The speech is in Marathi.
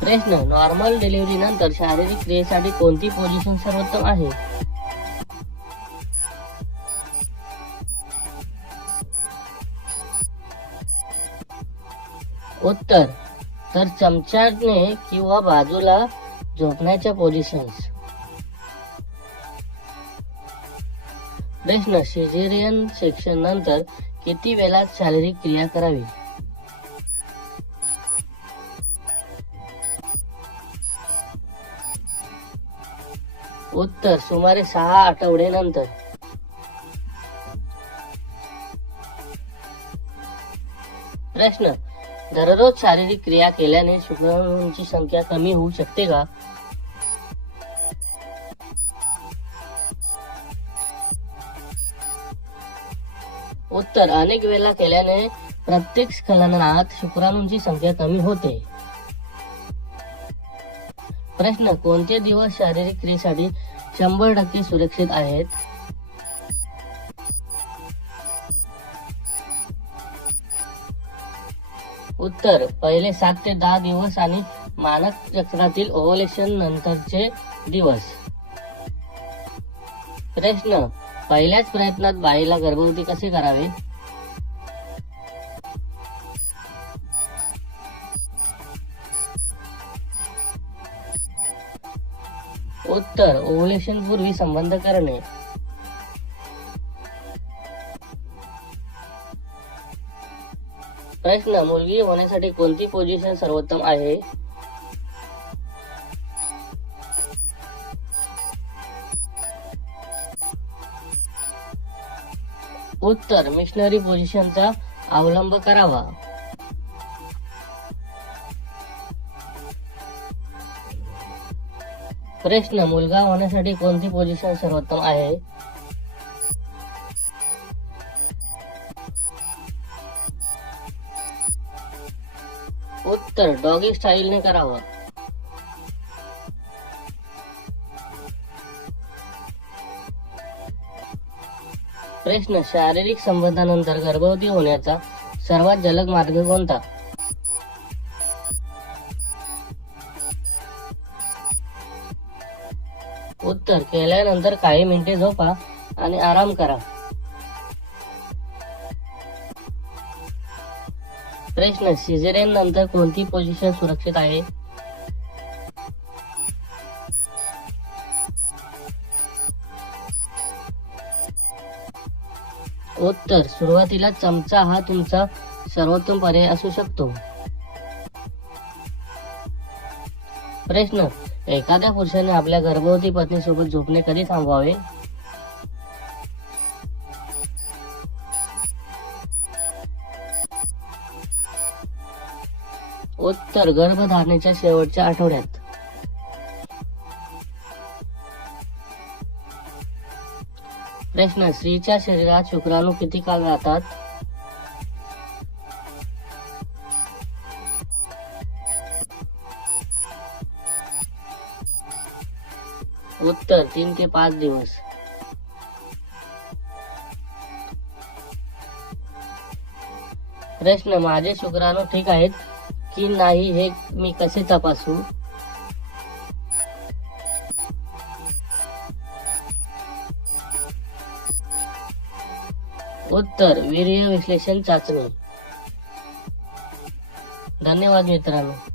प्रश्न नॉर्मल डिलिव्हरी नंतर शारीरिक क्रियेसाठी कोणती पोझिशन सर्वोत्तम आहे? उत्तर तर चमच्याने किंवा बाजूला झोपण्याच्या पोझिशन्स प्रश्न सिझेरियन सेक्शन नंतर किती वेळात शारीरिक क्रिया करावी? उत्तर सुमारे सहा आठवडे नंतर प्रश्न दररोज शारीरिक क्रिया केल्याने शुक्राणूंची संख्या कमी होऊ शकते का? उत्तर अनेक वेळा केल्याने प्रत्येक स्खलनात शुक्राणूंची संख्या कमी होते. प्रश्न कोणते दिवस शारीरिक क्रियेसाठी शंभर टक्के सुरक्षित आहेत? उत्तर पहिले सात ते दहा दिवस आणि मानक चक्रातील ओव्हलेशन नंतरचे दिवस. प्रश्न पहिल्याच प्रयत्नात बाईला गर्भवती कसे करावे? उत्तर ओव्हलेशन पूर्वी संबंध करणे. प्रश्न मुलगी होण्यासाठी कोणती पोझिशन सर्वोत्तम आहे? उत्तर मिशनरी पोझिशनचा अवलंब करावा. प्रश्न मुलगा होण्यासाठी कोणती पोझिशन सर्वोत्तम आहे? उत्तर डॉगी स्टाईलने करावं. प्रश्न शारीरिक संबंधानंतर गर्भवती होण्याचा सर्वात जलद मार्ग कोणता? उत्तर केल्यानंतर काही मिनिटे झोपा आणि आराम करा. प्रश्न सिझेरियन नंतर कोणती पोझिशन सुरक्षित आहे? उत्तर सुरुवातीला चमचा हा तुमचा सर्वोत्तम पर्याय असू शकतो. प्रश्न एखाद्या पुरुषाने आपल्या गर्भवती पत्नीसोबत झोपणे कधी थांबवावे? उत्तर गर्भधारणेच्या शेवटच्या आठवड्यात. प्रश्न स्त्रीच्या शरीरात शुक्राणू किती काळ राहतात? उत्तर तीन ते पाच दिवस. प्रश्न माझे शुक्राणू ठीक आहेत की नाही हे मी कसे तपासू? उत्तर वीर्य विश्लेषण चाचणी. धन्यवाद मित्रांनो.